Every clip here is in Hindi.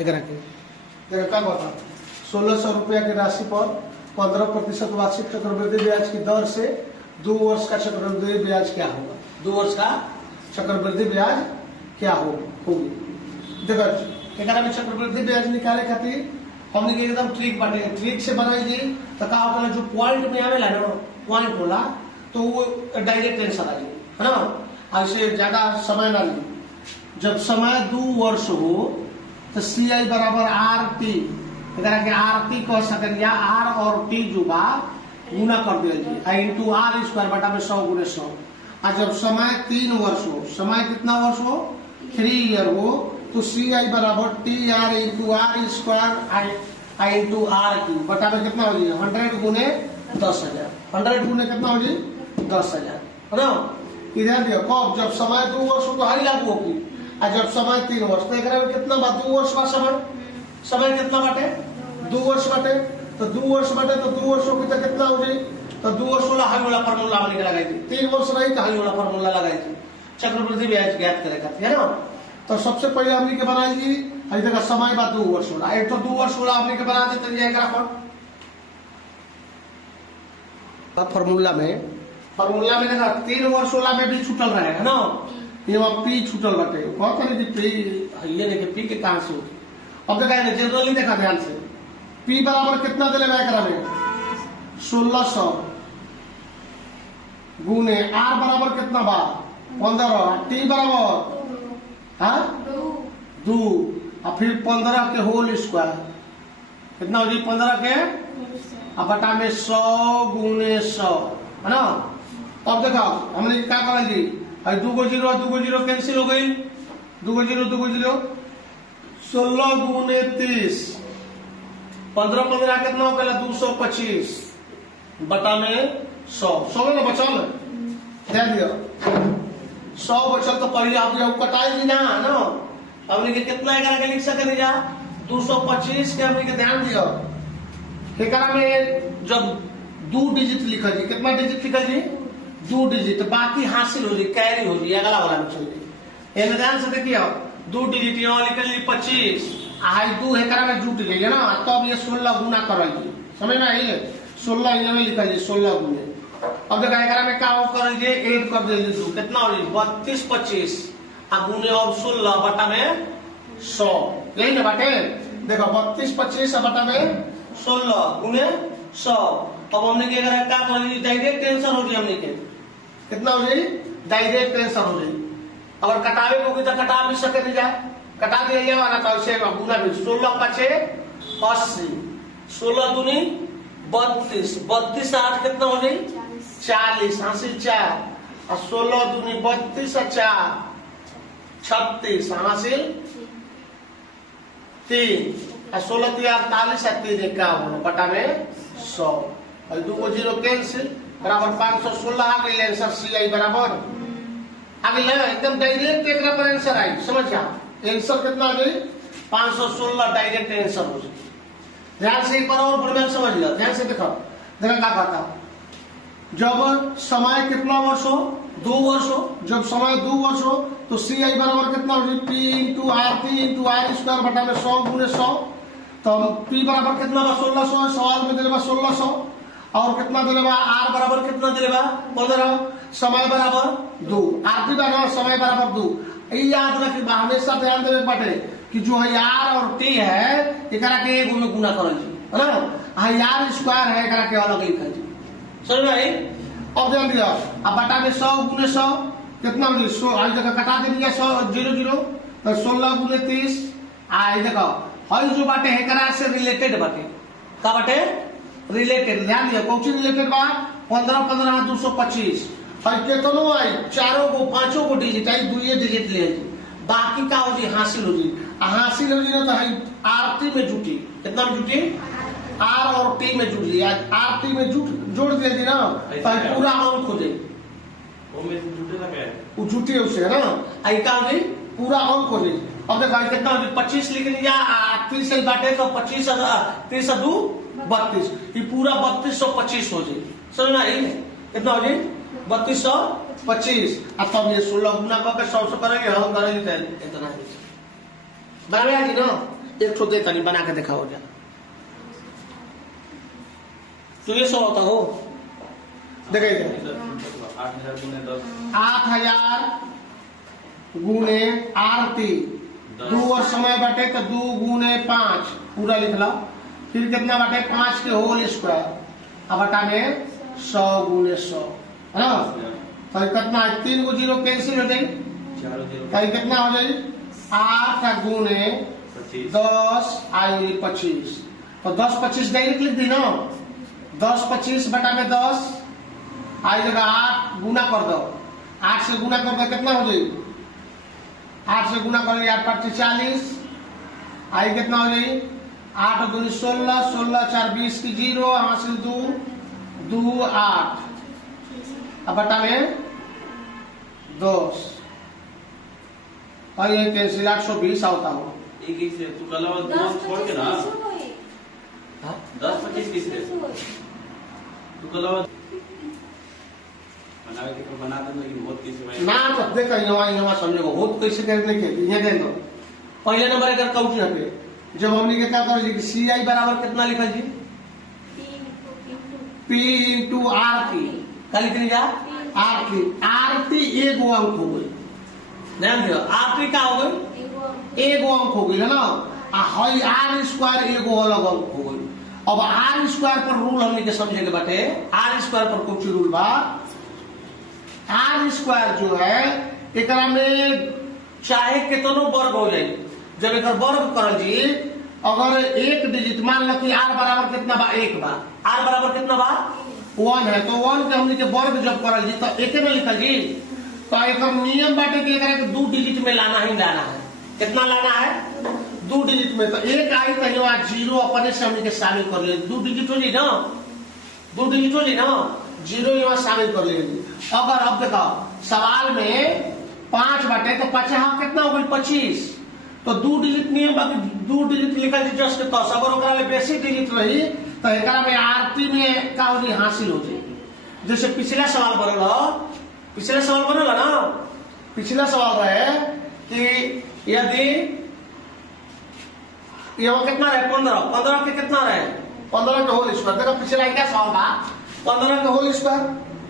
एकरा के देखा क्या बता 1600 रुपया की राशि पर 15% वार्षिक चक्रवृद्धि ब्याज की दर से 2 वर्ष का चक्रवृद्धि ब्याज क्या होगा? 2 वर्ष का चक्रवृद्धि ब्याज क्या होगी? देखो एकरा में चक्रवृद्धि ब्याज निकाले खातिर हमने के एकदम ट्रिक बाटे, ट्रिक से बनाई तो का होगा जो पॉइंट में आवेला ना पॉइंट होला तो वो डायरेक्ट आंसर आ जाए, है ना। ऐसे ज्यादा समय ना ली। जब समय 2 वर्ष हो तो सी आई बराबर आर टी, के आर टी कह सकते या आर और टी जो बा गुना कर दिया जाए इंटू आर स्क्वायर बटा में 100 गुने 100। और जब समय 3 वर्ष हो, समय कितना वर्ष हो 3 ईयर हो, तो सी आई बराबर T R into R square I into R की बटा में कितना हो जाए 100 गुने 10,000। 100 गुने कितना हो जाए 10,000, है ना। इधर दियो कब जब समय 2 वर्ष हो तो हाई लागू होगी, और जब समय 3 वर्ष तो एक कितना बात 2 वर्ष का समय कितना बाटे 2 वर्ष बाटे, तो 2 वर्ष बाटे तो 2 वर्षों की तो कितना हो जाए तो 2 वर्ष वाला हाई वाला फार्मूला हमने लगाई थी, 3 वर्ष रही तो हाई वाला फार्मूला लगाई थी चक्रवृद्धि ब्याज ज्ञात करेगा, है ना। तो सबसे पहले हमने के बनाई थी अभी तक समय बाद 2 वर्ष होला, एक तो 2 वर्ष होला हमने के बना देते जाएगा फार्मूला में देखा 3 वर्ष वाला में भी छूटल रहे, है ना। ये पी छूटल बाटे कहते नहीं पी ये देखिए पी के कहां से होती। अब देखा जनरली देखा ध्यान से पी बराबर कितना दिले में 1600 गुने आर बराबर कितना बा 15, टी बराबर 2 और फिर 15 के होल स्क्वायर कितना हो जी 15 के अब बटा में 100 गुने 100, है ना। अब देखा हमने क्या करा जी 2 को 0 कैंसिल हो गई 2 को 0 16 गुने 30 15 कितना हो गया 225 बटा में 100 में बचल ध्यान दिया 100 बचल तो पहले आप कटाई ना ना हमने के कितना के लिख सके जा 225 के हमने के ध्यान दिया एकरा में जब 2 डिजिट लिखा जी कितना डिजिट लिखा जी 2 डिजिट बाकी हासिल हो जी कैरी हो जी अगला वाला में चल जी ध्यान से देखिए 2 डिजिट यहाँ लिखल जी 25 आई 2 एकरा में जुट गई है ना तो अब ये 16 गुना कर समझ में आई 16 यहाँ में लिखा जी 16 गुने। अब देखा एकरा में क्या कर ऐड कर दे कितना हो जी 32 25 गुने और 16 बटा में 100 यही ना बाटे देखो 32 25 बटा में 16 गुने 100। अब हमने क्या कर डायरेक्ट आंसर हो जाए हमने के कितना हो जाए डायरेक्ट आंसर हो जाए। अगर कटावे को तो कटा भी सके नहीं जाए कटा दिया वाला तो उसे गुना भी 16 5 80 16 दूनी 32 32 8 कितना हो जाए 40 हासिल 4 और 16 दूनी 32 और 4 36 हासिल 3 और 16 3 48 और 3 51 बटा में 100 और 2 को 0 कैंसिल बराबर 516 आ गई आंसर सी आई बराबर आ गई एकदम डायरेक्ट एक पर आंसर आई समझ जा आंसर कितना आ गई 516 डायरेक्ट आंसर हो जाए। ध्यान से एक बार और बढ़िया समझ लिया ध्यान से देखो देखा क्या कहता जब समय कितना वर्ष हो 2 वर्ष हो जब समय 2 वर्ष हो तो सी आई बराबर कितना हो पी इंटू आर स्क्वायर बटा में 100 गुने 100 तो पी बराबर कितना बा 1600 सवाल में दिले बा 1600 और कितना दिले बा आर बराबर कितना दिले बा 15 समय बराबर 2 आर पी बराबर समय बराबर 2। ये याद रखिए हमेशा ध्यान देवे बाटे कि जो है आर और टी है एकरा के एक में गुना करल जी है ना आर स्क्वायर है एकरा के अलग लिखल जी समझ में आई। अब ध्यान दिया अब बटा में 100 गुने 100 कितना हो जी आज देखा कटा दे दिया 100 0 तो 16 गुने 30 आई देखो हल जो बाटे एकरा से रिलेटेड बाटे का बाटे रिलेटेड ध्यान दिया कौन सी रिलेटेड बा 15 15 225 और कितनो आई 4 को 5 को डिजिट आई 2 डिजिट ले जी बाकी का हो जी हासिल हो जी ना तो आरती में जुटी कितना में जुटी आर और टी में जुट लिया आर टी में जोड़ दिया जी ना तो पूरा अंक हो जाए वो जुटे उसे है ना आई का हो जी पूरा अंक हो जाए। अब देखो कितना हो जी 25 लिख लिया 30 से बांटे तो 25 30 2 32 ये पूरा 3225 हो जाए समझ में आई कितना हो जाए 3225 अब तब ये 16 गुना करके 100 से करेंगे हम करेंगे इतना बराबर है जी ना एक ठो दे तनी बना के दिखाओ जा। तो ये 100 होता हो देखेगा 8000 गुने आरती 2 और समय बाटे तो 2 गुने 5 पूरा लिख लो। फिर कितना बाटे 5 के होल स्क्वायर अब बटा में 100 गुने 100 है ना। तो कितना है 3 को 0 कैंसिल हो जाए तो कितना हो जाए 8 गुने 10 आई 25 तो 10 25 डायरेक्ट लिख दी ना 10 25 बटा में 10 आई जगह 8 गुना कर दो 8 से गुना कर दो कितना हो जाए 8 से गुना करेंगे 8 5 40 आई कितना हो जाए 8 दूनी 16 16 4 20 की 0 हासिल 2 2 8 अब बटा में 10 और ये कैंसिल 820 होता हो एक से तू कल दो छोड़ के ना 10 25 किससे तू कल बनावे के तो बना दे लेकिन बहुत किसी ना तो देख यहाँ समझो बहुत कैसे करने के यहाँ दे दो। पहले नंबर अगर काउंट यहाँ पे जब हमने क्या करो जी सी आई बराबर कितना लिखा जी P इंटू आर टी क्या लिख लिया आर टी एक अंक हो गई ध्यान दियो आर टी क्या हो गई एक अंक हो गई है ना आर स्क्वायर एक अलग अंक हो गई। अब आर स्क्वायर पर रूल हमने के समझे के बाटे आर स्क्वायर पर कौन सी रूल बा आर स्क्वायर जो है एकरा में चाहे कितनो वर्ग हो जाए जब एक वर्ग करल जी अगर एक डिजिट मान लो कि आर बराबर कितना बा 1 बा आर बराबर कितना बा 1 है तो 1 के हमने के वर्ग जब करल जी तो एक में लिखल जी तो एक नियम बाटे कि एकरा के 2 डिजिट में लाना ही लाना है। कितना लाना है 2 डिजिट में तो एक आई तो यहाँ 0 अपने से हमने के शामिल कर ले 2 डिजिट हो जी ना 2 डिजिट हो जी ना 0 यहाँ शामिल कर ले। अगर अब देखो सवाल में 5 बाटे तो 5 कितना हो गई 25 तो 2 डिजिट नियम बाकी 2 डिजिट लिखल जी जस्ट तो अगर ओकरा में बेसी डिजिट रही तो एकरा में आरती में का हो हासिल हो जाए। जैसे पिछला सवाल बनल ना पिछला सवाल रहे कि यदि ये कितना रहे 15 के कितना रहे 15 के होल स्क्वायर देखो पिछला क्या सवाल था 15 के होल स्क्वायर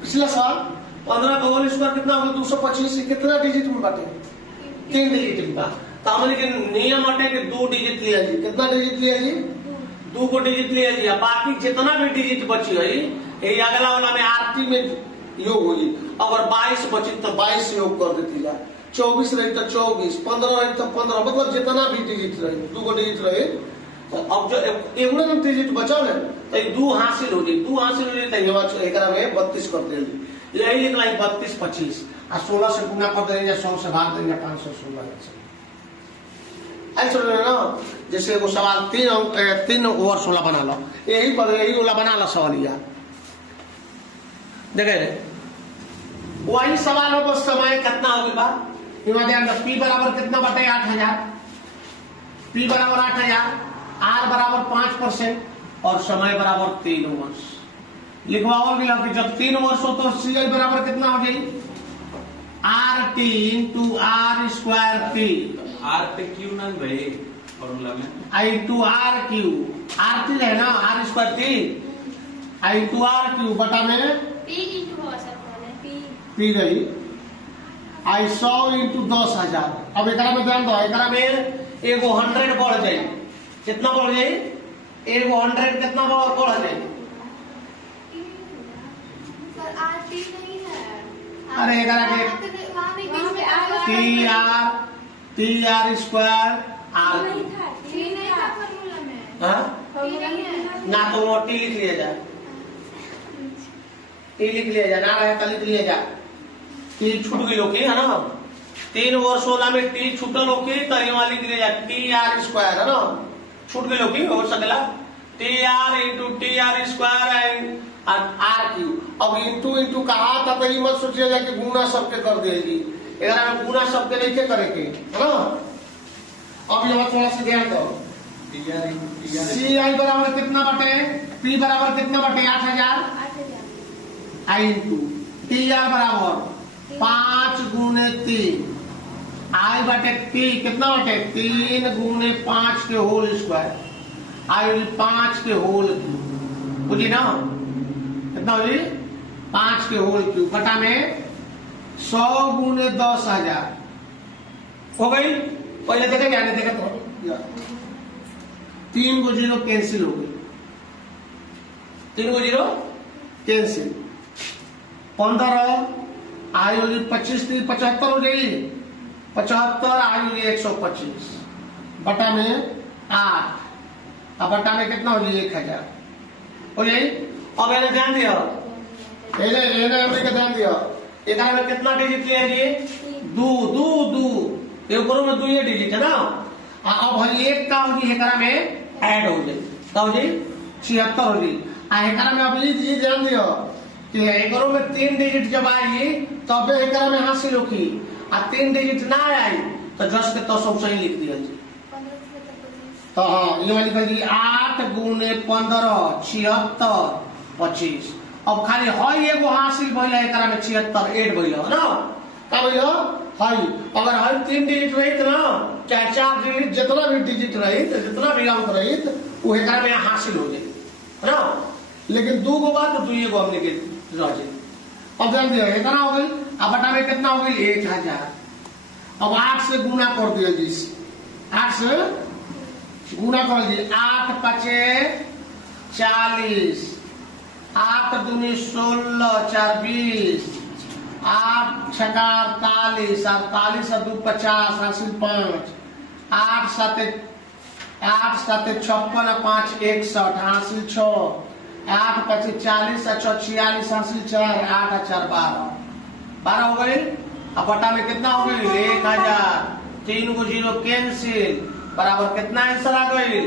पिछला सवाल 15 का होल स्क्वायर कितना होगा 225 कितना डिजिट में बाटे 3 डिजिट में बा तो हमने के नियम हटे कि 2 डिजिट लिया जी कितना डिजिट लिया जी 2 को डिजिट लिया जी बाकी जितना भी डिजिट बची है ये अगला वाला में आरती में योग होगी। अगर 22 बची तो 22 योग कर देती जा 24 रही तो 24 15 रही तो 15 मतलब जितना भी डिजिट रहे 2 को डिजिट रहे तो अब जो एगो ना डिजिट बचा है तो 2 हासिल हो जाए 2 हासिल हो जाए तो एकरा में 32 कर देंगे यही लिखना है 32 25 और 16 से गुना कर देंगे 100 से भाग देंगे 516 ऐसा ना। जैसे वो सवाल 3 ओवर 16 बना लो यही वाला बना लो सवाल यार देखे वही सवाल हो बस समय कितना हो गया बा ध्यान रख पी बराबर कितना बटे 8000 पी बराबर 8000 आर बराबर 5% और समय बराबर 3 वर्ष लिखवाओ भी कि जब 3 वर्ष हो तो सी आई बराबर कितना हो जाए R T into R square T R पे क्यू ना भाई फॉर्मूला में I two R Q R T है ना R square T I two R Q बटा में पी गई आई 100 इंटू 10,000 अब एकरा में ध्यान दो एकरा में एगो 100 बढ़ जाए कितना बढ़ जाए एगो 100 कितना बढ़ जाए अरे एकरा के टी आर स्क्वायर आर ना तो वो टी लिख लिया जाए टी लिख लिया जाए ना रहे तो लिख लिया जाए टी छूट गई लोग है ना 3 वर्ष वाला में टी छूटल होके तो यहाँ लिख लिया जाए टी आर स्क्वायर है ना छूट गई लोग हो सकला T R into T R square and R Q. अब इंटू इंटू कहा था तो ये मत सोचिएगा कि गुना सबके कर देगी एकरा में गुना सबके नहीं के करे के है ना। अब ये थोड़ा सा ध्यान दो सी आई बराबर कितना बटे पी बराबर कितना बटे 8000 आई इंटू टी आर बराबर 5 गुने 3 आई बटे तीन कितना बटे 3 गुने 5 के होल स्क्वायर आई 5 के होल क्यूब बुझी ना कितना हुई 5 के होल क्यूब बटा में 100 गुने 10,000 हो गई। पहले देखे क्या नहीं देखा तो 3 को 0 कैंसिल हो गई 3 को 0 कैंसिल 15 आई होगी 25 3 75 हो जाएगी 75 आई होगी 125 बटा में 8 अब बटा में कितना हो जाएगी 1000 हो जाएगी। अब मैंने ध्यान दिया पहले हमने ध्यान दिया एक में कितना डिजिट लिया जी दो दो दो ऊपर में 2 डिजिट है ना। अब एक का होगी एकरा में ऐड हो जाए क्या हो जाए 76 हो जाए एकरा में अब ये ध्यान दियो कि एकरो में 3 डिजिट जब आई तब एकरा में हासिल होगी आ 3 डिजिट ना आई तो जस्ट के तो सब सही लिख दिया जी। तो हाँ ये वाली कह दी 8 गुने 15 76 25 अब खाली हई एगो हासिल भइल एकरा में 76 ऐड भइल ना का भइल हई अगर हई 3 डिजिट रही ना चाहे 4 डिजिट जितना भी डिजिट रही जितना भी अंक रही वो एकरा में हासिल हो जाए है ना। लेकिन 2 गो बात तो 2 गो हमने के रह जाए। अब ध्यान दिया इतना हो गई अब बटा में कितना हो गई 1000 अब 8 से गुना कर दिया जी 8 से गुना कर दिया 8 5 40 8 दूनी 16 4 20 8 छका 48 48 और 2 50 हासिल 5 8 7 56 5 61 हासिल 6 8 5 40 और 6 46 हासिल 4 8 4 12 हो गई। अब बटा में कितना हो गई 1000 3 को 0 कैंसिल बराबर कितना आंसर आ गई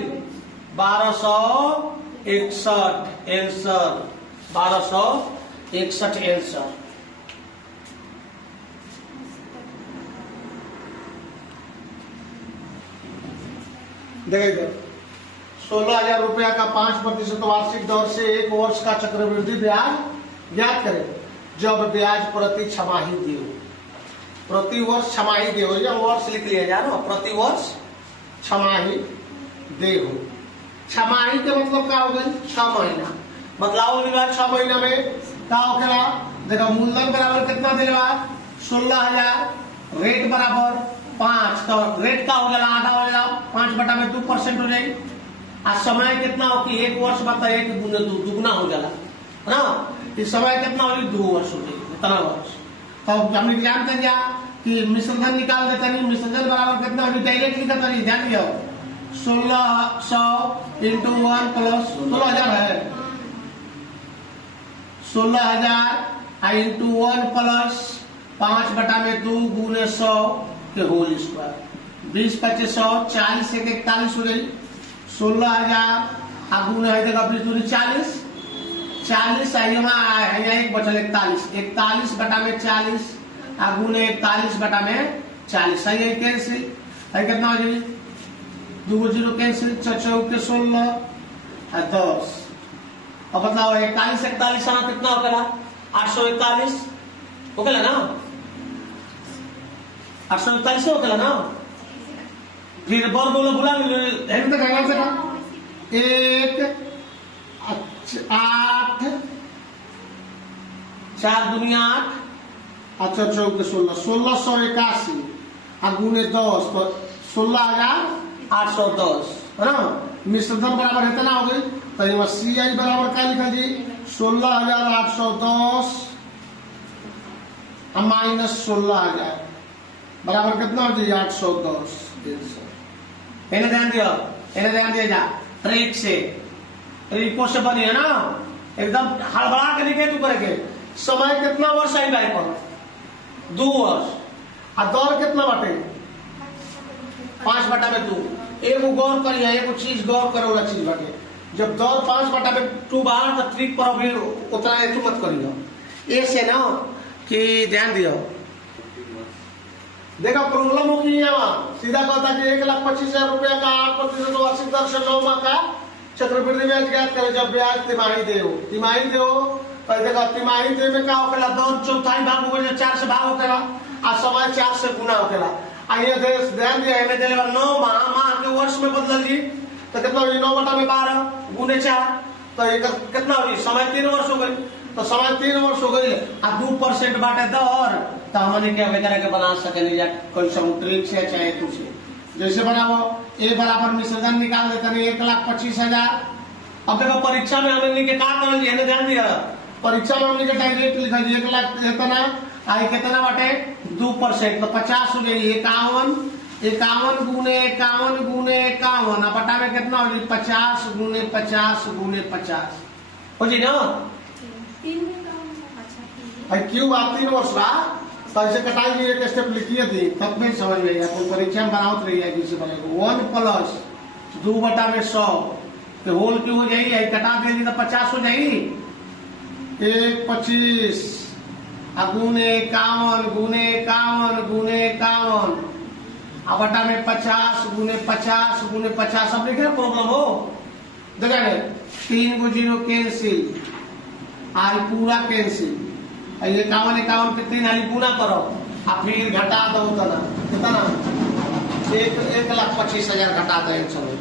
1261 आंसर 1261 आंसर। देखिए 16,000 रुपया का 5% वार्षिक दर से 1 वर्ष का चक्रवृद्धि ब्याज ज्ञात करें जब ब्याज प्रति छमाही दे प्रति वर्ष छमाही दे हो जब वर्ष लिख लिया जाए ना प्रति वर्ष छमाही दे हो छमाही के मतलब क्या हो गई 6 महीना मतलब 6 महीना में क्या होगा देखो मूलधन बराबर कितना देगा 16,000 रेट बराबर 5 तो रेट का हो गया आधा हो जाएगा 5/2% हो जाएगी आज समय कितना हो कि 1 वर्ष बता 1 गुना 2 दुगना हो जाला है ना। इस समय कितना होगी 2 वर्ष हो जाएगी इतना वर्ष तो हमने जानते हैं क्या कि मिश्रधन निकाल देते नहीं मिश्रधन बराबर कितना होगी डायरेक्ट लिखा नहीं ध्यान दिया 1600 × 1 प्लस 16,000 है 16,000 × 1 प्लस 5/2 गुने 100 के होल स्क्वायर 20 25 100 40 1 41 हो गई 16,000 गुने है देखो अपनी दूरी 40 है एक बचल 41 बटा में 40 गुने 41 बटा में 40 सही है कैंसिल है कितना हो जाएगी 2 0 कैंसिल 4 के 16 10 अब बताओ 41 आना कितना हो गया 841 हो गया ना 841 हो गया ना फिर बोल बोलो बुला हेन तक आराम से का 1 8 4 दुनिया 8 अच्छा 4 के 16 1681 गुने 10 तो 16,810 है ना। मिश्रधन बराबर है इतना हो गई तो ये CI बराबर क्या लिखा जी 16,810 माइनस 16,000 बराबर कितना हो जाए 810 ध्यान दिया जा ट्रिक से ट्रिको से बनी है ना एकदम हड़बड़ा के लिखे तू करेंगे समय कितना वर्ष आई भाई पर 2 वर्ष और दौर कितना बाटे 5/2 एगो गौर करिए एगो चीज गौर करे वाला चीज बाटे जब दौर 5/2 बाहर तो ट्रिक पर अभी उतना ऐसे मत करिए ऐसे ना कि ध्यान दियो देखो प्रॉब्लम होगी यहाँ सीधा कहता कि 1,25,000 रुपया का 8% वार्षिक दर से 9 माह का चक्रवृद्धि ब्याज ज्ञात करे जब ब्याज तिमाही दे हो देखो तिमाही दे में क्या होगा 2 चौथाई भाग हो 4 से भाग होगा आ समय 4 से गुना होगा आइए ध्यान दिया हमें देने वाला 9 माह के वर्ष में बदल जी तो कितना हुई 9 बटा में 12 गुने 4 तो ये कितना हुई समय 3 वर्ष हो गई तो समय 3 वर्ष हो गई अब 2% बांटे दो और तो हमने क्या वगैरह के बना सके नहीं या कोई समुद्रिक से चाहे कुछ जैसे बनाओ ए बराबर मिश्रण निकाल देते नहीं 1,25,000। अब देखो परीक्षा में हमने के का करल जी ध्यान दिया परीक्षा में हमने के डायरेक्ट लिखा जी 1 लाख कितना आई कितना बाटे 2% तो 50 हो जाएगी 51 गुने 51 अब बटा में कितना हो जाएगी 50 गुने 50 गुने 50 हो जी ना क्यों आप 3 वर्ष बा तो ऐसे कटाई की एक स्टेप लिखिए थी तब में समझ में आया कोई परीक्षा में बनावत रही है किसी बनेगा 1 प्लस 2 बटा में 100 तो होल क्यों हो जाएगी कटा देगी तो 50 हो जाएगी 1,25 गुने 51 गुने 51 गुने 51 अब बटा में 50 गुने 50 गुने 50 अब देखिए प्रॉब्लम हो देखा 3 को 0 कैंसिल आई पूरा कैंसिल 51 के 3 आई गुना करो और फिर घटा दो कितना 1,25,000 घटा दे चलो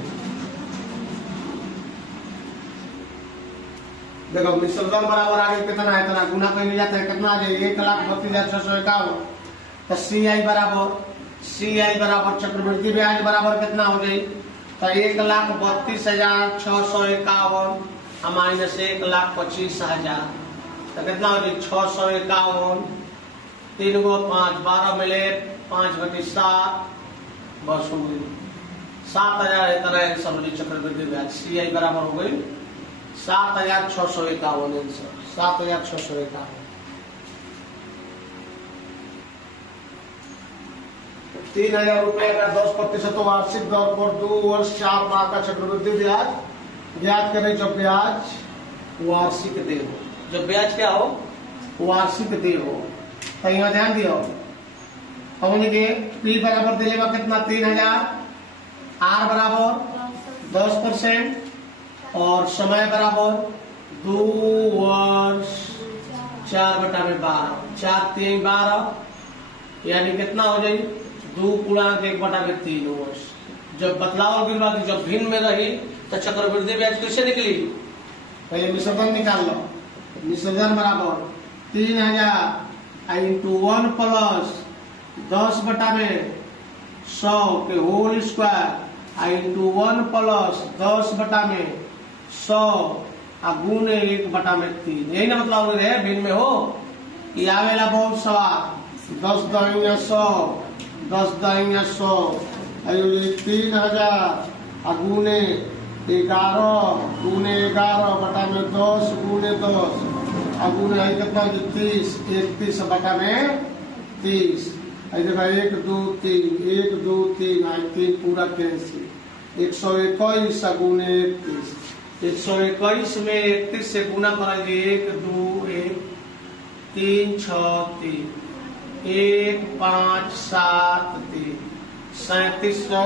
देखो मिश्रण बराबर आगे कितना है इतना गुना कहीं जाता है कितना आ जाए 1,32,651 तो सी आई बराबर चक्रवृद्धि ब्याज बराबर कितना हो जाए तो 1,32,651 माइनस 1,25,000 तो कितना हो जाए 651 3 को 5 12 मिले 5/7 बस हो गई 7,000 इतना आंसर हो जाए चक्रवृद्धि ब्याज सी आई बराबर हो गई 7,651 आंसर 7,651 3,000 रुपए का 10% वार्षिक दर पर 2 वर्ष 4 माह का चक्रवृद्धि ब्याज ज्ञात करें जब ब्याज वार्षिक दे हो जब ब्याज क्या हो वार्षिक दे हो तो यहाँ ध्यान दियो हमने के पी बराबर दिले बा कितना 3,000 आर बराबर 10% और समय बराबर 2 वर्ष 4 बटा में 12 4 3 12 यानी कितना हो जाए 2 गुणा 1 बटा में 3 वर्ष जब बदलाव की बात जब भिन्न में रही तो चक्रवृद्धि ब्याज कैसे निकली पहले मिश्रण निकाल लो मिश्रण बराबर 3,000 इंटू 1 प्लस 10 बटा में 100 के होल स्क्वायर इंटू 1 प्लस 10 बटा में 100 गुने 1 बटा में 3 यही ना मतलब है भिन्न में हो ये आवेला बहुत सवाल 10 दाइया 100 10 दाइया 100 3,000 गुने 11 गुने 11 बटा में 10 गुने 10 गुने कितना 30 31 बटा में 30 देखा 1 2 3 1 2 3 3 पूरा कैंसिल 121 गुने 31 121 में 31 से गुना करेंगे 1 2 1 3 6 3 1 5 7 3 3700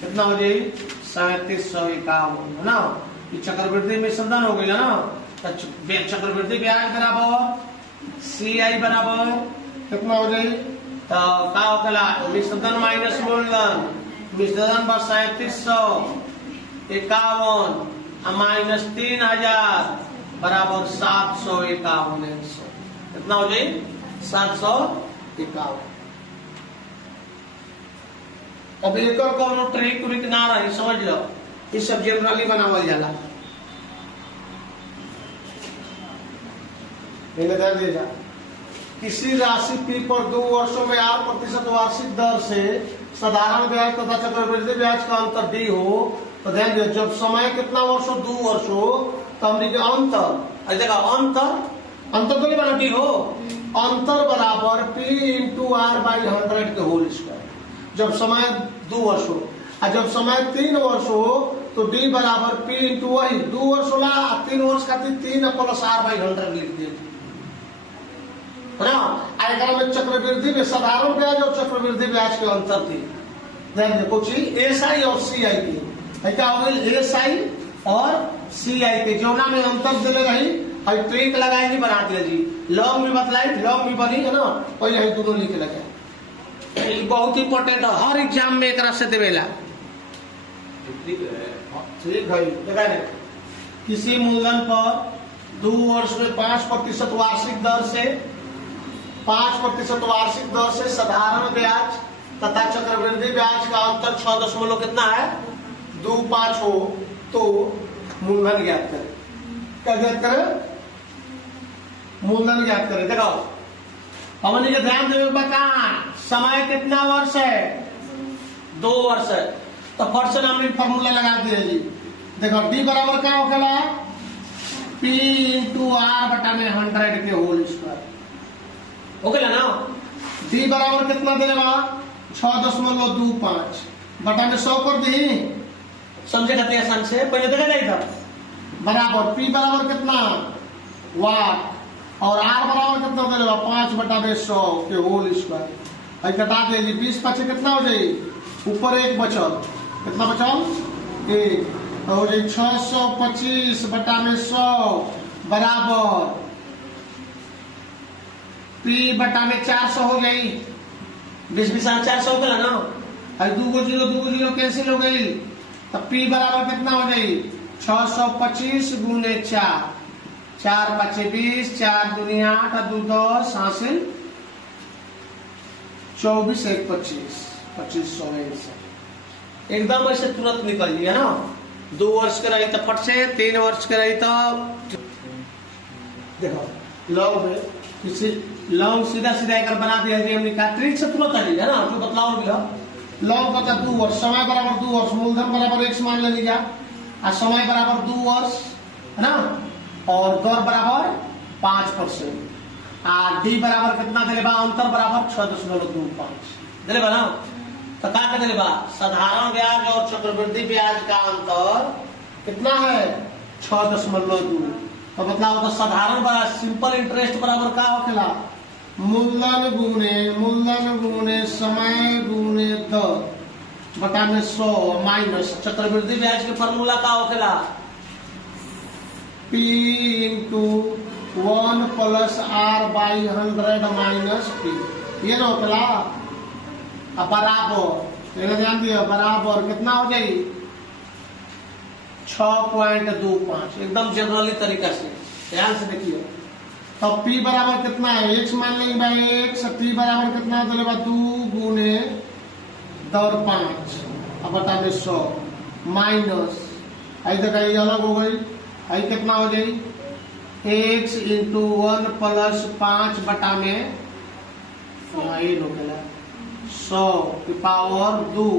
कितना हो जाए 3751 है ना ये चक्रवृद्धि में संधान हो गई ना चक्रवृद्धि ब्याज बराबर सी आई बराबर कितना हो जाए तो का होगा मिश्रण माइनस मूलधन मिश्रण बस 3751 माइनस 3,000 बराबर 751 कितना हो जाए 751 अब एक और कौन ट्रिक व्रिक ना रही समझ लो ये सब जनरली बनावल जाला किसी राशि पी पर 2 वर्षों में 8% वार्षिक दर से साधारण ब्याज तथा चक्रवृद्धि ब्याज का अंतर डी हो तो ध्यान दियो जब समय कितना वर्ष हो 2 वर्ष हो तो हमने के अंतर देखा अंतर तो नहीं बना डी हो अंतर बराबर पी इंटू आर बाई 100 के होल स्क्वायर जब समय 2 वर्ष हो और जब समय 3 वर्ष हो तो डी बराबर पी इंटू वही 2 वर्ष होला 3 वर्ष खातिर 3 प्लस आर बाई 100 लिख दिए में चक्रवृद्धि में साधारण ब्याज और चक्रवृद्धि ब्याज के अंतर थी कुछ एस आई और सी आई की क्या हो गई एस आई और सी आई के जोना में अंतर दिले रही ट्रिक लगाई जी बना दिया जी लॉन्ग भी बतलाई लॉन्ग भी बनी है ना पहले दोनों लिखे लगे ये बहुत इंपॉर्टेंट है, हर एग्जाम में एक से देवेला। ठीक है। ठीक है, देखा है किसी मूलधन पर 2 वर्ष में 5% वार्षिक दर से 5% वार्षिक दर से साधारण ब्याज तथा चक्रवृद्धि ब्याज का अंतर 6 कितना है 25 हो तो मूलधन ज्ञात करें। क्या ज्ञात करें? मूलधन ज्ञात करें। देखो हमने के ध्यान देवे बता समय कितना वर्ष है 2 वर्ष है, तो फट से हमने फॉर्मूला लगा दिया जी। देखो डी बराबर क्या होगा P इंटू आर बटा में 100 के होल स्क्वायर ओके ना। डी बराबर कितना देगा 6.25 बटा में 100 कर दी, समझे कहते आसान से पहले देखा नहीं था। बराबर P बराबर कितना वाट और आर बराबर कितना देगा 5 बटा में 100 के होल स्क्वायर। आई कटा दे जी 20 पाछे कितना हो जाए ऊपर 1 बचल, कितना बचल 1 हो जाए 625 बटा में 100 बराबर P बटा में 400 हो गई। 20 400 हो गया ना। और 2 को 0 कैंसिल हो गई, तो P बराबर कितना हो जाए 625 गुने 4 4 5 20 4 दूनी 8 और 2 10 हासिल 24 1 25 2500 एकदम ऐसे तुरंत निकल लिया ना। 2 वर्ष के रही तो फट से 3 वर्ष के रही तो देखो लॉन्ग में किसी लॉन्ग सीधा एक बना दिया जी हमने कहा ट्रिक से तुरंत आ जाएगा ना। जो बतलाओ मिला लॉन्ग का 2 वर्ष, समय बराबर 2 वर्ष, मूलधन बराबर x मान लेने जा और समय बराबर 2 वर्ष है ना, और दर बराबर 5% और डी बराबर कितना दे बा अंतर बराबर 6.25 दे बा ना। तो क्या कर बा साधारण ब्याज और चक्रवृद्धि ब्याज का अंतर कितना है 6.2। तो बताओ तो साधारण बड़ा सिंपल इंटरेस्ट बराबर क्या होखेला मूलधन गुणे समय गुणे दर बटा में 100 माइनस चक्रवृद्धि ब्याज के फॉर्मूला क्या होखेला P into 1 plus R by 100 minus P ये ना होखेला। अब बराबर ध्यान दियो बराबर कितना हो जाए 6.25 एकदम जनरली तरीका से ध्यान से देखिए। तो P बराबर कितना है x मान लेंगे भाई x, P बराबर कितना हो जाएगा 2 गुने दर 5 अब बता दे 100 माइनस आई देखा ये अलग हो गई। आई कितना हो जाए x इंटू 1 प्लस 5 बटा में ये रोकेला 100 की पावर 2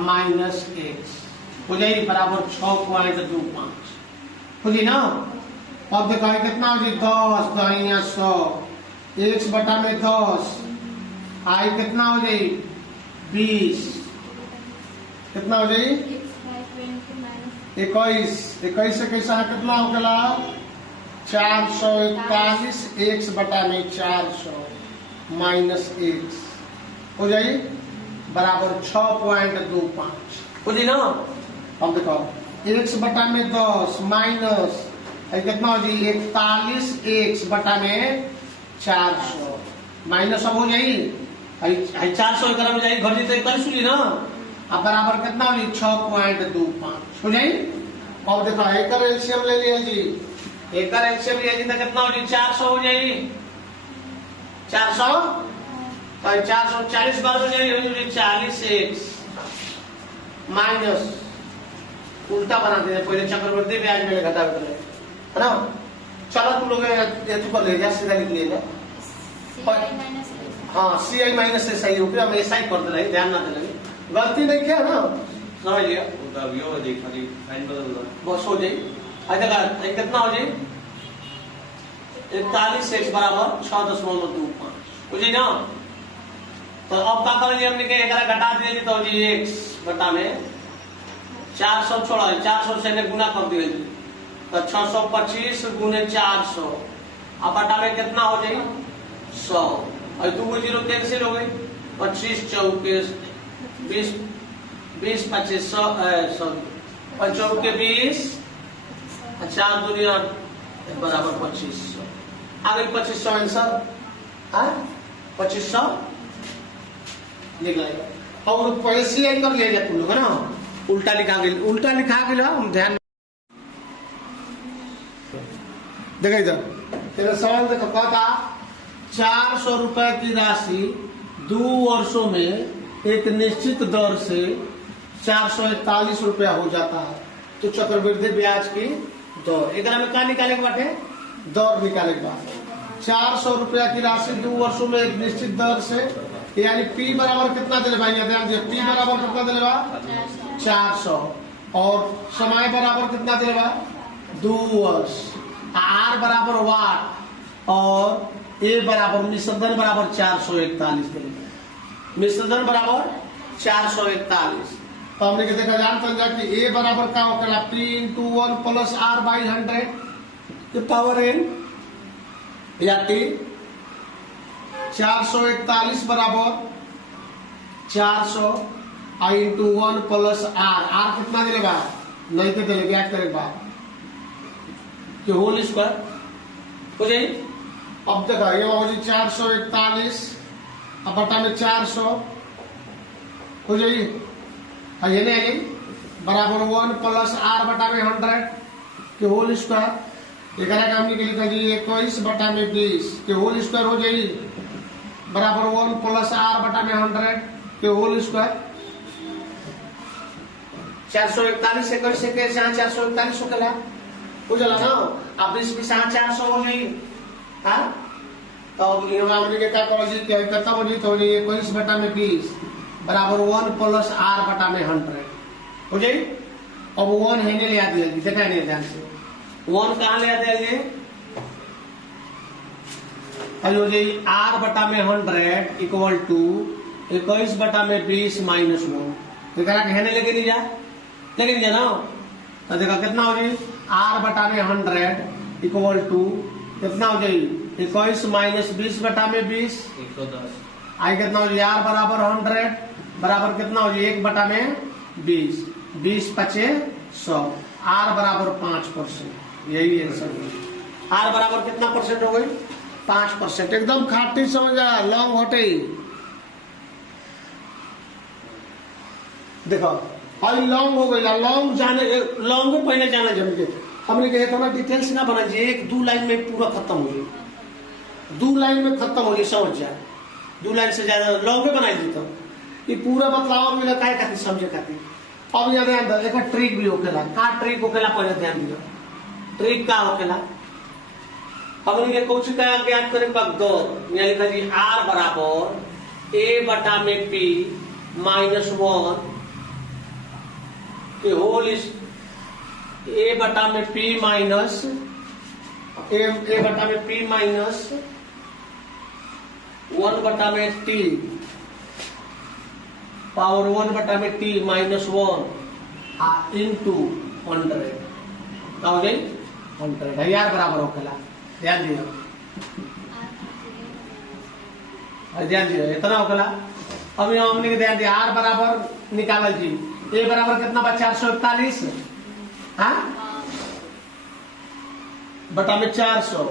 माइनस x हो जाए बराबर 6.25 हो जाए ना। अब देखो कितना हो जाए 10 दाइया 100 x बटा में 10 आई कितना हो जाए 20 कितना हो जाए 21 से कैसा है कितना हो गया 441 x बटा में 400 माइनस x हो जाए बराबर 6.25 हो जाए ना। अब देखो x बटा में 10 माइनस कितना हो जाए 41 x बटा में 400 माइनस अब हो जाए 400 एक में जाए घर जी तो 41 हुई ना। अब बराबर कितना हो जाए 6.25 हो जाए। अब देखो एक एलसीएम ले लिया जी, एक एलसीएम लिया जी तो कितना हो जाए 400 हो जाए 400 तो 440 बार हो जाए 40x माइनस उल्टा बना दे पहले चक्रवृद्धि ब्याज में घटा है ना। चलो तुम लोग ये तो कर ले जा सीधा लिख लीजिए। हाँ CI माइनस से सही हो गया, हम ऐसा ही कर दे रहे ध्यान ना दे लगे गलती नहीं किया ना समझ लिया बस हो जाए। कितना हो जाए 41x बराबर 6.25 हो जाए ना। तो अब क्या करेंगे हमने एक घटा दिए तो जी x बटा में 400 छोड़ा 400 से गुना कर दिए तो 625 गुने 400 अब बटा में कितना हो जाए 100 और 2 0 कैंसिल हो गई 25 24 20 20 25 100 चौके 20 4 दुनिया बराबर 2500 आ गई 2500 आंसर 2500 लिख लेगा। और पहले CI कर लिया जाए तुम लोग है ना, उल्टा लिखा गेल हम ध्यान देखा इधर तेरा सवाल देखो, कहता 400 रुपए की राशि 2 वर्षों में एक निश्चित दर से 441 रुपया हो जाता है, तो चक्रवृद्धि ब्याज की दर एक में क्या निकाले के बाटे, दर निकाले के बाद 400 रुपया की राशि 2 वर्षों में एक निश्चित दर से, यानी P बराबर कितना दिले भाई, ध्यान दिए P बराबर कितना दिले बा 400 और समय बराबर कितना दिले बा 2 वर्ष, R बराबर वाट और A बराबर मिश्रधन बराबर 441 दिले, मिश्रधन बराबर 441। तो हमने देखा जानते हैं कि A बराबर क्या होगा P × 1 + R/100 के पावर n या T 441 बराबर 400 × 1 + R कितना दिलेगा नहीं के दिले क्या करेगा कि होल स्क्वायर हो जाए। अब देखा ये हो जी 441 अब बटा में 400 हो जाइए, ये नहीं आई बराबर 1 + R बटा में 100 के होल स्क्वायर। एक हमने लिखा जी 21 बटा में 20 के होल स्क्वायर हो जाइए बराबर 1 + R बटा में 100 के होल स्क्वायर। 441 से कैसे के 441 हो गया हो जाला ना, अब 20 में 400 हो जाइए हाँ। तो हमने क्या करो जी कितना हो जी, तो 21 बटा में 20 बराबर 1 + R बटा में 100 हो जाए। अब 1 है ले आ दिया देखा नहीं ध्यान से 1 कहाँ ले आ दिया हो जाए R बटा में 100 इक्वल टू 21 बटा में 20 - 1 देखा है लेके नहीं जा लेकिन जा ना, तो देखा कितना हो जाए R बटा में 100 इक्वल टू कितना हो जाए 21 - 20 बटा में 20 110 आई कितना हो जाए R बराबर 100 बराबर कितना हो जाए 1 बटा में 20 20 × 5 = 100 R बराबर 5%, यही आंसर है। R बराबर कितना परसेंट हो गई 5%, एकदम खाटी समझा लॉन्ग होटे देखो अभी लॉन्ग हो गई लॉन्ग जाने लॉन्ग में पहले जाना जम हमने कहे तो ना डिटेल्स ना बना जी 1-2 लाइन में पूरा खत्म हो जाए 2 लाइन में खत्म हो जाए समझ जाए 2 लाइन से ज्यादा लॉन्ग में बनाई दी तो ये पूरा बतलाव मिला काय खाती समझे खाती। अब यहाँ ध्यान एक ट्रिक भी होकेला का ट्रिक होकेला पहले ध्यान दियो ट्रिक का होकेला हमने के कुछ का ज्ञात करे पक दो यहाँ लिखा जी R बराबर A बटा में P - 1 के होल A बटा में P माइनस A बटा में P माइनस 1 बटा में T पावर 1 बटा में T - 1 इंटू 100 क्या हो जाए 100 यार बराबर होखेला ध्यान दियो इतना होखेला। अब यहाँ हमने ध्यान दिया R बराबर निकालल जी A बराबर कितना बा 441 हाँ बटा में 400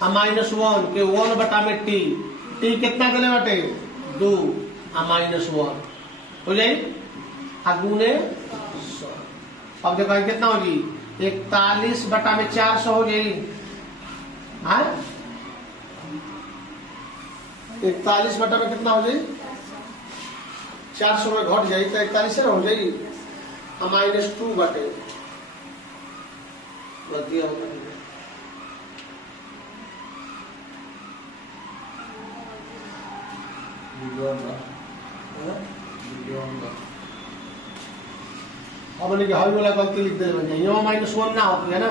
-1 के 1 बटा में T कितना दिले बटे 2 -1 हो जाए गुने 100। अब देखो कितना होगी 41 बटा में 400 हो जाए हाँ 41 बटा में कितना हो जाए 400 में घट जाए तो 41 हो जाए -2 बटे बढ़िया अब हल वाला गलती लिख दे -1 ना होती है ना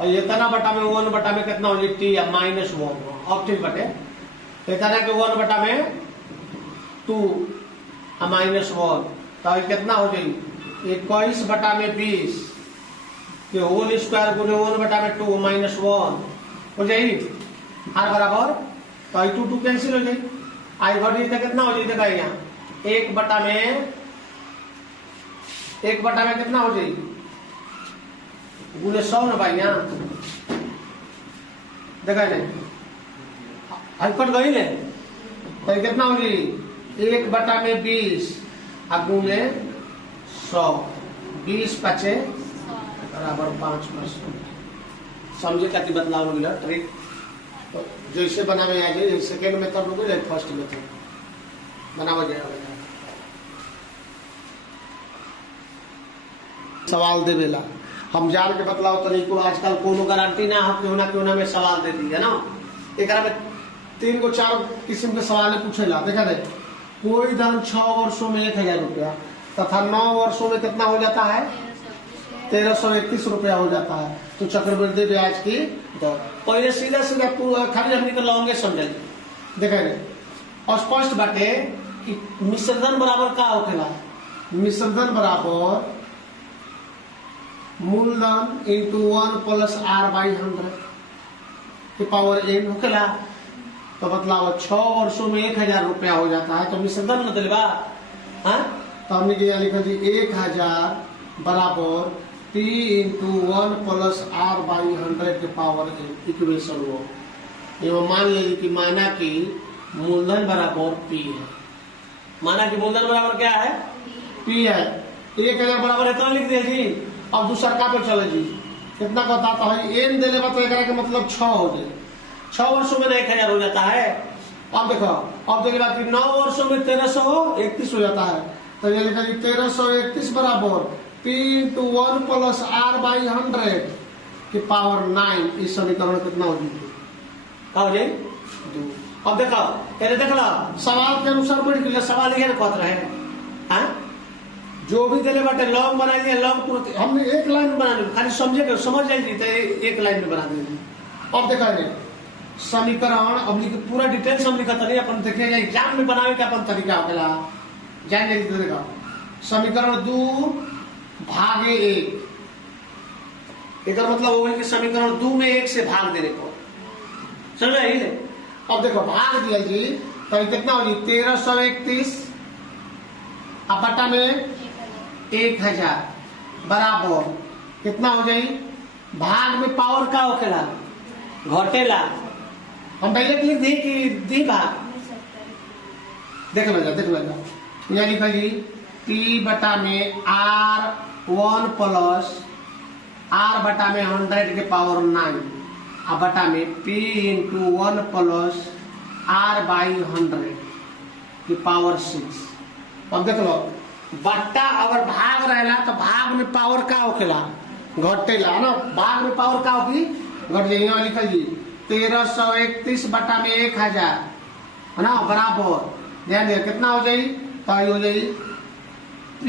और ये तना बटा में 1 बटा में कितना हो जाए T या -1 अब ठीक बटे ये तना के 1 बटा में 2 -1 तो कितना हो जाए 21 बटा में 20 के होल स्क्वायर गुने 1 बटा में 2 -1 हो जाए R बराबर तो 2 कैंसिल हो जाए आई घटी तो कितना हो जाए देखा यहाँ 1 बटा में कितना हो जाए गुने 100 ना भाई यहाँ देखा नहीं आई कट गई ने तो कितना हो जाए 1/20 अगुने 100, 20 पचे बराबर 5%। समझे क्या बदलाव हो गया ट्रिक? तो जैसे बनावे आ जाए, सेकेंड मेथड हो गई, फर्स्ट मेथड बनावा जाएगा। सवाल देवेला हम जान के बतलाओ तरीको, आजकल कोनो गारंटी ना हो क्यों ना में सवाल दे दी है ना। एक में 3 को 4 किस्म के सवाल पूछेला। देखा दे, कोई धन 6 वर्षों में 1000 रुपया तथा 9 वर्षों में कितना हो जाता है? 1331 रुपया हो जाता है। तो चक्रवृद्धि ब्याज की दर पहले सीधा खाली हमने को लॉन्गे समझे। देखा और स्पष्ट बाटे कि मिश्रधन बराबर का होखेला? मिश्रधन बराबर मूलधन इंटू 1 प्लस r/100 के पावर n होखेला। तो मतलब 6 वर्षों में 1000 रुपया हो जाता है। तो मिश्रधन मतलब तो हमने क्या लिखा जी, 1000 बराबर P इंटू 1 प्लस r/100 के पावर n इक्वेशन हो। ये मान लीजिए कि माना कि मूलधन बराबर P है। माना कि मूलधन बराबर क्या है? P है। 1000 बराबर इतना लिख दिया जी। अब दूसरा का पे चले जी, कितना का बताता है? n देने में तो एक के मतलब 6 हो जाए। 6 वर्षों में 1000 हो जाता है। अब देखो, अब देखिए बात 9 वर्षों में 1331 हो जाता है। तो ये लिखा जी 1331 बराबर P इंटू 1 प्लस r/100 की पावर 9। इस समीकरण कितना हो जाएगी? क्या हो जाए? 2। अब देखो, पहले देख लो सवाल के अनुसार बढ़ गया। सवाल ये कहते रहे जो भी देने बाटे लॉन्ग बना दिया, लॉन्ग हमने एक लाइन बना दी, खाली समझे समझ जाएगी तो एक लाइन में बना देंगे। अब देखा समीकरण अब पूरा डिटेल्स हम लिखा नहीं, अपन देखिए एग्जाम में बनावे के अपन तरीका होगा जाएंगे। देखा समीकरण 2 भागे 1 एक मतलब हो गया कि समीकरण 2 में 1 से भाग देने को समझ रही। अब देखो भाग दिया जी, तो कितना हो जी? 1331 अब बटा में 1000 बराबर कितना हो जाए? भाग में पावर का होखेला? घटेला। हम पहले लिख दी कि दी भाग देख लो यानी कि P बटा में R1 प्लस R बटा में 100 के पावर 9 अब बटा में P इंटू 1 प्लस R/100 की पावर 6। अब देख लो बट्टा अगर भाग रहेला तो भाग में पावर का होखेला? घटेला ना। भाग में पावर का होगी? घट जाएगी। लिखल जी 1331 बटा में 1000 है ना बराबर ध्यान दिया कितना हो जाए? तो हो जाए P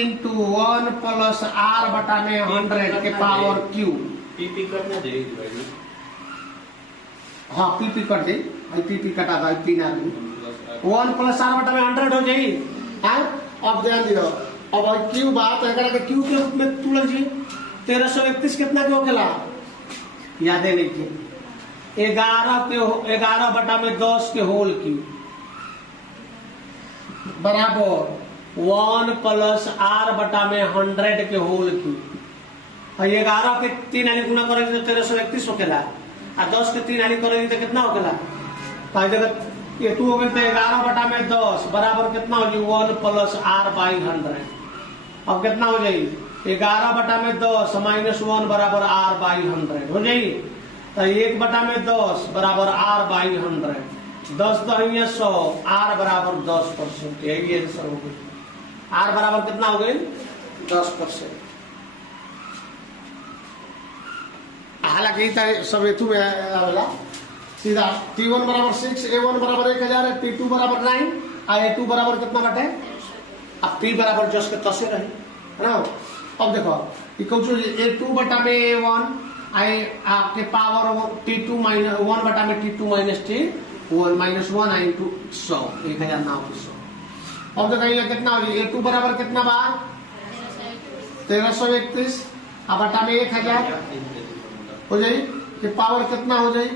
इंटू 1 प्लस R बटा में 100 के पावर Q। PP करना चाहिए। हाँ PP कट दे, PP कटा था, P ना 1 प्लस R बटा में 100 हो जाए। अब ध्यान दियो, अब Q बात है Q के रूप में तुलल जी 1331 कितना के होखेला? याद है नहीं 11 बटा में 10 के होल Q बराबर 1 प्लस R बटा में 100 के होल Q। 11 के 3 आने गुना करेंगे तो 1331 होखेला, और 10 के 3 आने करेंगे तो कितना होखेला? ये 2 हो गए तो 11 बटा में 10 बराबर कितना हो जाए? 1 प्लस R/100। अब कितना हो जाए? 11 बटा में 10 माइनस 1 बराबर R/100 हो जाए। तो 1 बटा में 10 बराबर R/100। 10 तो 100, R बराबर 10%। यही आंसर हो गई। R बराबर कितना हो गई? 10%। हालांकि सब हेतु में आवेला सीधा T1 बराबर 6, A1 बराबर 1000 है, T2 बराबर 9 और A2 बराबर कितना बटे? अब P बराबर जस के तसे रहे है ना। अब देखो A2 बटा में A1 आपके पावर T2 माइनस 1 बटा में T2 minus T1 minus 1 into 100 1000 ना 100। अब देखो ये कितना हो जाए? A2 बराबर कितना बार? 1331 अब बटा में 1000 हो जाए कि पावर कितना हो जाए?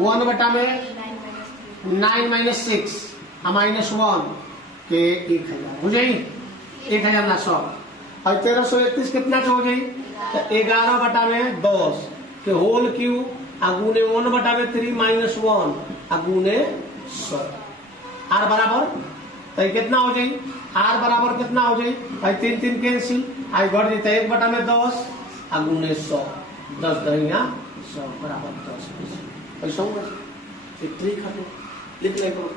1 बटा में 9 माइनस 6 माइनस 1 के 1000 हो जाए। 1000 ना 100 और 1331 कितना का हो जाए? तो 11 बटा में 10 के होल Q अगुने 1 बटा में 3 माइनस 1 अगुने 100 R बराबर तो ये कितना हो जाए आर बराबर कितना हो जाए भाई 3 3 कैंसिल आई घट जीते 1/10 आ गुने 100 10 दहिया 100 बराबर 10 ऐसा हुआ एक ट्रिक है लिख ले करो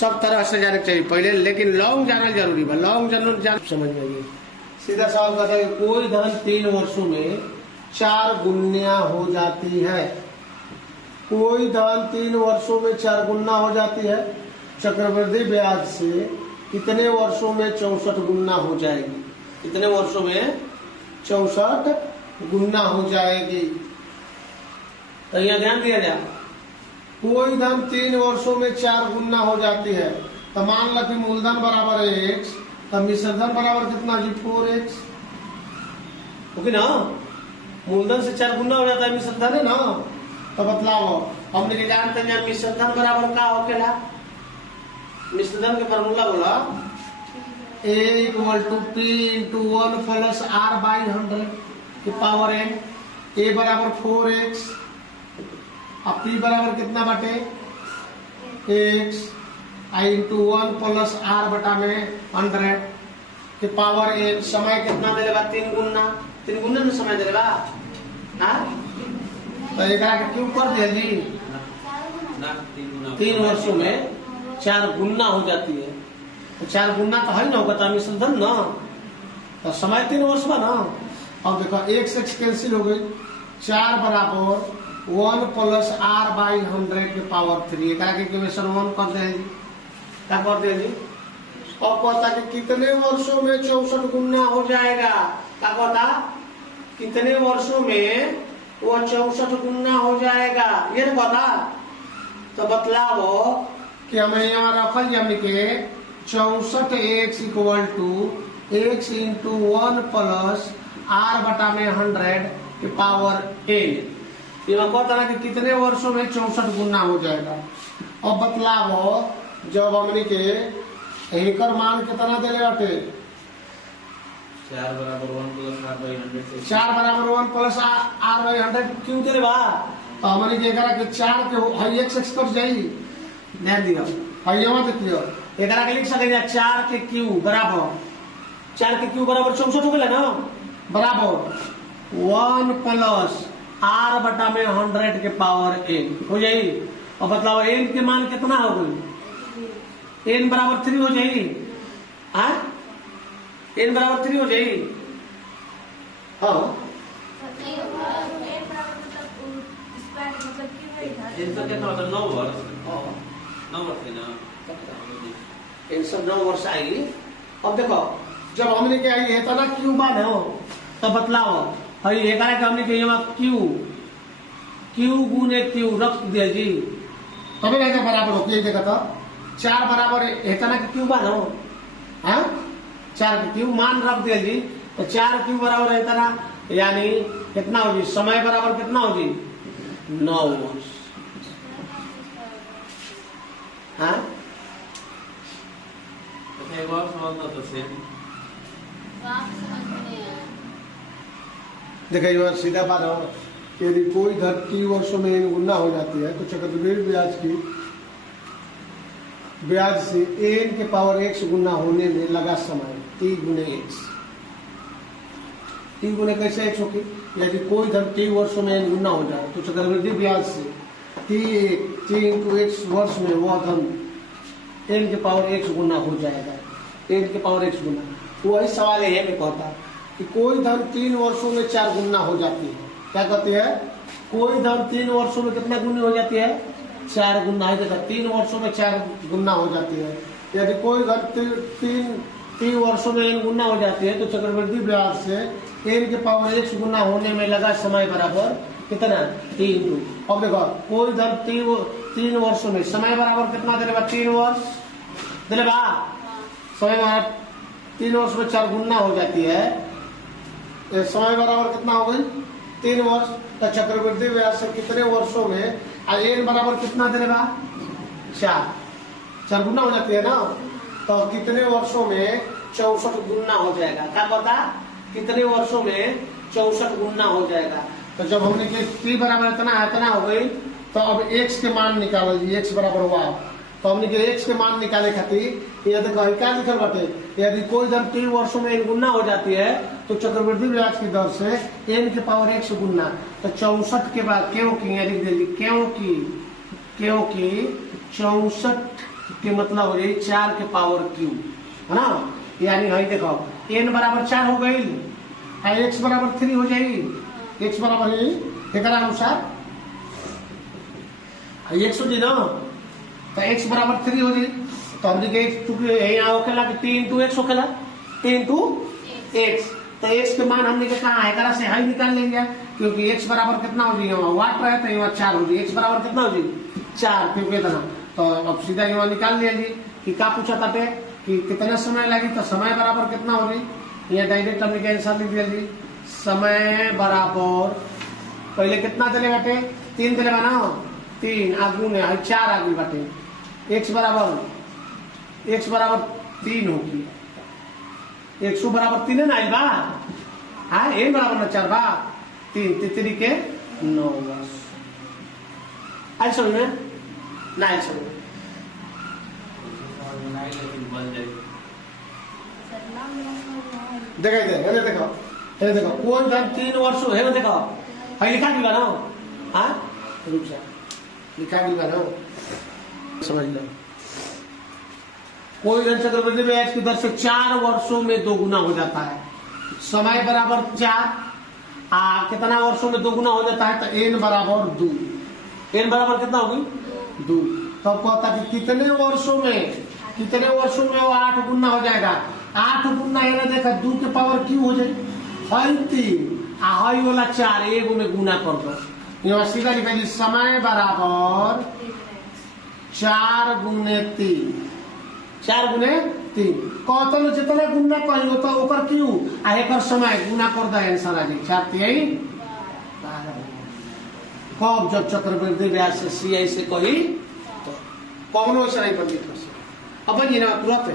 सब तरह से जाने चाहिए पहले लेकिन लॉन्ग जाना जरूरी है लॉन्ग जान समझ में आइए सीधा सवाल कहता है कोई धन 3 वर्षों में 4 गुना हो जाती है कोई धन 3 वर्षों में 4 गुना हो जाती है चक्रवृद्धि ब्याज से कितने वर्षों में 64 गुना हो जाएगी कितने वर्षों में 64 गुना हो जाएगी तो यहाँ ध्यान दिया जाए कोई धन 3 वर्षों में 4 गुना हो जाती है तो मान लो कि मूलधन बराबर है x तो मिश्रधन बराबर कितना जी 4x ओके ना मूलधन से 4 गुना हो जाता है मिश्रधन है ना तो बतलाओ हमने के जानते हैं मिश्रधन बराबर क्या होकेला मिश्रधन के फार्मूला बोला a = p × 1 + r/100 की पावर n a बराबर 4x अब p बराबर कितना बाटे x i × 1 + r बटा में 100 के पावर n समय कितना देगा 3 गुना में समय देगा हाँ तो एक क्यों कर दिया जी 3 वर्षों में 4 गुना हो जाती है तो 4 गुना तो है ना होगा तो मिश्रधन ना तो समय 3 वर्ष में ना अब देखो x कैंसिल हो गई 4 बराबर 1 + r/100 के पावर 3 एक इक्वेशन 1 कर दे जी क्या कर दे जी अब कहता कि कितने वर्षों में 64 गुना हो जाएगा क्या कहता कितने वर्षों में वो 64 गुना हो जाएगा ये ना पता तो बतलाओ कि हमें यहाँ रखल हमने के 64x = x × 1 + r बटा में 100 के पावर n ये कहता ना कि कितने वर्षों में 64 गुना हो जाएगा अब बतलाओ जब हमने के एकर मान कितना देले बाटे 4 बराबर 1 + r/100 4 बराबर 1 + r/100 क्यों देले बा तो हमने के एकरा के 4 के हाई x कट जाई ध्यान दियो हाई यहां देख लियो एकरा के लिख सके 4 के q बराबर 4 के q बराबर 64 हो गेला ना बराबर 1 + r बटा में 100 के पावर n हो जाई और बताओ n के मान कितना हो गई n बराबर 3 हो जाएगी हाँ n बराबर 3 हो जाएगी हाँ इनका कितना होता है 9 वर्ष 9 वर्ष है ना इन सब 9 वर्ष आएगी अब देखो जब हमने क्या ये था ना क्यू बात है तो बतलाओ भाई एक हमने के यहाँ क्यू गुने क्यू रख दिया जी तभी रहता बराबर हो ये देखा था 4 बराबर है ना क्यू बात हो हाँ 4 के क्यू मान रख दिया जी तो 4 क्यू बराबर रहता ना यानी कितना हो जी समय बराबर कितना हो जी 9 वर्ष हाँ एक बार समझना तो सेम देखिए ये सीधा बात हो यदि कोई धन 3 वर्षों में गुना हो जाती है तो चक्रवृद्धि ब्याज की ब्याज से n के पावर x गुना होने में लगा समय t × x t गुने कैसे x होगी यदि कोई धन 3 वर्षों में n गुना हो जाए तो चक्रवृद्धि ब्याज से t × x वर्ष में वह धन n के पावर x गुना हो जाएगा n के पावर x गुना वही सवाल है मैं कहता कि कोई धन 3 वर्षों में 4 गुना हो जाती है क्या कहती है कोई धन 3 वर्षों में कितना गुना हो जाती है 4 गुना है देखा 3 वर्षों में 4 गुना हो जाती है यदि कोई धन 3 वर्षों में n गुना हो जाती है तो चक्रवृद्धि ब्याज से n के पावर x गुना होने में लगा समय बराबर कितना 3 अब देखो कोई धन 3 वर्षों में समय बराबर कितना देगा 3 वर्ष दिलेगा समय बराबर 3 वर्ष में 4 गुना हो जाती है समय बराबर कितना हो गई 3 वर्ष तो चक्रवृद्धि ब्याज से कितने वर्षों में n बराबर कितना देगा 4 गुना हो जाती है ना तो कितने वर्षों में 64 गुना हो जाएगा क्या पता कितने वर्षों में 64 गुना हो जाएगा तो जब हमने कि t बराबर इतना हो गई तो अब x के मान निकालो जी x बराबर हुआ तो हमने के x के मान निकाले खातिर ये देखो क्या लिखल बाटे, यदि कोई धन 3 वर्षों में n गुना हो जाती है तो चक्रवृद्धि ब्याज की दर से n के पावर x गुना, तो 64 के बाद क्योंकि यहाँ लिख दीजिए क्योंकि 64 के मतलब हो जाए 4 के पावर q, है ना। यानी भाई देखो n बराबर 4 हो गई, x बराबर 3 हो जाएगी, x बराबर एक अनुसार x हो जी ना, तो x बराबर 3 हो जी। तो हम देखिए यहाँ होखेला कि 3 into x होखेला 3 into x, तो x के मान हमने के कहा है करा से हाई निकाल लेंगे, क्योंकि x बराबर कितना हो जी, यहाँ वाट रहे तो यहाँ 4 हो जी, x बराबर कितना हो जी 4, फिर कितना, तो अब सीधा यहाँ निकाल लिया जी कि क्या पूछा था पे कि कितना समय लगी, तो समय बराबर कितना हो जी, यहाँ डायरेक्ट हमने आंसर लिख दिया जी, समय बराबर पहले कितना दिले बाटे 3 दिले बा ना, 3 आगू ने 4 आगू बाटे, x बराबर 3 होगी, 100 बराबर 3 है ना बा, हाँ n बराबर ना 4 बा, 3 3 के 9 बस आई समझ में ना, आई समझ में देखो कोई धन 3 वर्ष है ना, देखो है लिखा भी ना, हाँ रुक जा लिखा भी ना, समझ लो कोई धन चक्रवृद्धि ब्याज की दर से 4 वर्षों में 2 गुना हो जाता है, समय बराबर 4 कितना वर्षों में 2 गुना हो जाता है, तो n बराबर 2, n बराबर कितना होगी 2, तो कहता कि कितने वर्षों में वो 8 गुना हो जाएगा, 8 गुना ये देखा 2 के पावर क्यों हो जाए, हई 3 हई वाला 4 एगो में गुना कर दो, यहाँ सीधा लिखा जी समय बराबर 4 गुने 3 कहते लो जितना गुना कही होता ओकर क्यों आ एकर समय गुना कर दे, आंसर आ जाए 4 यही कब जब चक्रवृद्धि ब्याज से CI से कही तो कौनो ऐसा नहीं बन, अपन जी ना तुरंत है।